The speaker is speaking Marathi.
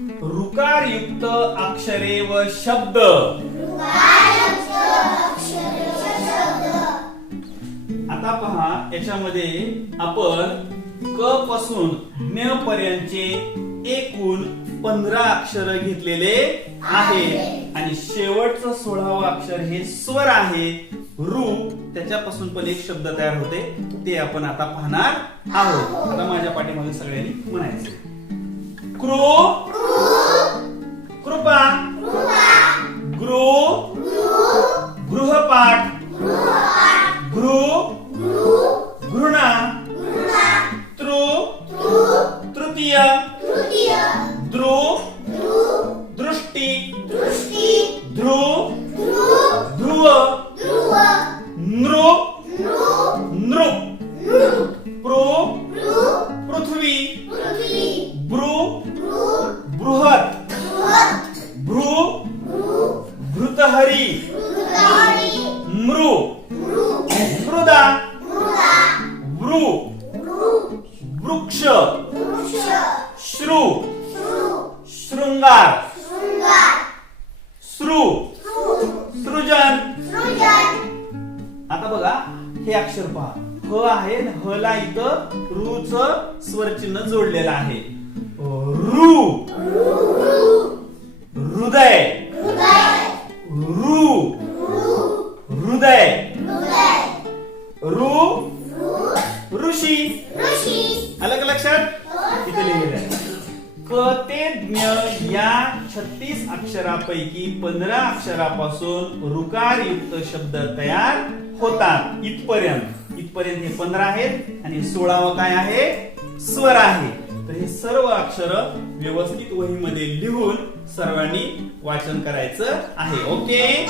रुकारयुक्त अक्षरे व शब्द. आता पहा याच्यामध्ये आपण क पासून न पर्यंतचे एकूण पंधरा अक्षर घेतलेले आहेत. आणि शेवटचं सोळावं अक्षर हे स्वर आहे. रूप त्याच्यापासून पण एक शब्द तयार होते. ते आपण आता पाहणार आहोत. आता माझ्या पाठीमागे सगळ्यांनी म्हणायचं क्रो गृहपाठ गृह घृणा तृ. तृतीय. द्रु. दृष्टी. ध्रुव ध्रुव. नृ. नृ. प्रो पृथ्वी. भ्रू. बृहत. भ्रू. भृतहरी मृदा? वृ. वृक्ष. श्रु. शृंगार. श्रु सृजन. आता बघा हे अक्षर पहा. ह आहे ह ला इथं रूच स्वरचिन्ह जोडलेलं आहे. रु ऋषी. आलं का लक्षात? इथे लिहिलेलं आहे. क ते ज्ञ या छत्तीस अक्षरापैकी पंधरा अक्षरापासून रुकारयुक्त शब्द तयार होतात. इथपर्यंत. इथपर्यंत हे पंधरा आहेत आणि सोळावं काय आहे? स्वर आहे. तर हे सर्व अक्षर व्यवस्थित वहीमध्ये लिहून सर्वांनी वाचन करायचं आहे. ओके.